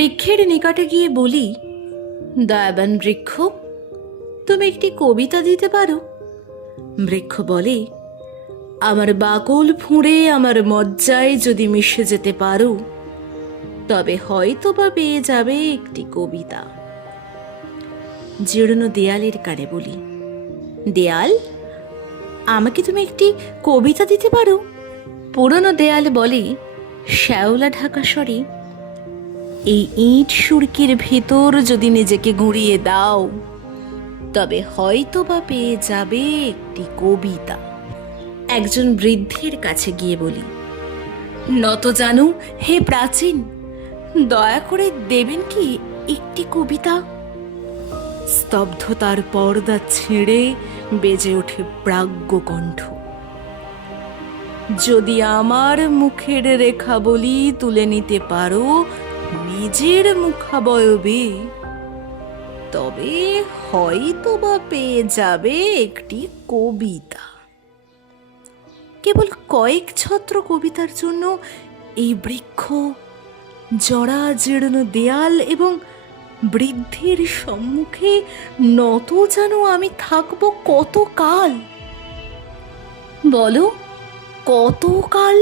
বৃক্ষের নিকটে গিয়ে বলি, দয়াবান বৃক্ষ, তুমি একটি কবিতা দিতে পারো? বৃক্ষ বলে, আমার বাকল ফুঁড়ে আমার মজ্জায় যদি মিশে যেতে পারো, তবে হয়তো বা পেয়ে যাবে একটি কবিতা। জীর্ণ দেয়ালের কানে বলি, দেয়াল, আমাকে তুমি একটি কবিতা দিতে পারো? পুরনো দেয়াল বলে শ্যাওলা ঢাকা স্বরে, এই ইট সুরকির ভিতর যদি নিজেকে গুঁড়িয়ে দাও, তবে হয়তো বা পেয়ে যাবে একটি কবিতা। একজন বৃদ্ধের কাছে গিয়ে বলি, নত জানু হে প্রাচীন, দয়া করে দেবেন কি একটি কবিতা? স্তব্ধতার পর্দা ছিঁড়ে বেজে ওঠে প্রাজ্ঞ কণ্ঠ, যদি আমার মুখের রেখা বলি তুলে নিতে পারো নিজের মুখাবয়বে, তবে হয়তো বা পেয়ে যাবে একটি কবিতা। কেবল কয়েক ছত্র কবিতার জন্য এই বৃক্ষ, জরা জীর্ণ দেয়াল এবং বৃদ্ধের সম্মুখে নত যেন আমি থাকবো কতকাল? বলো, কতকাল?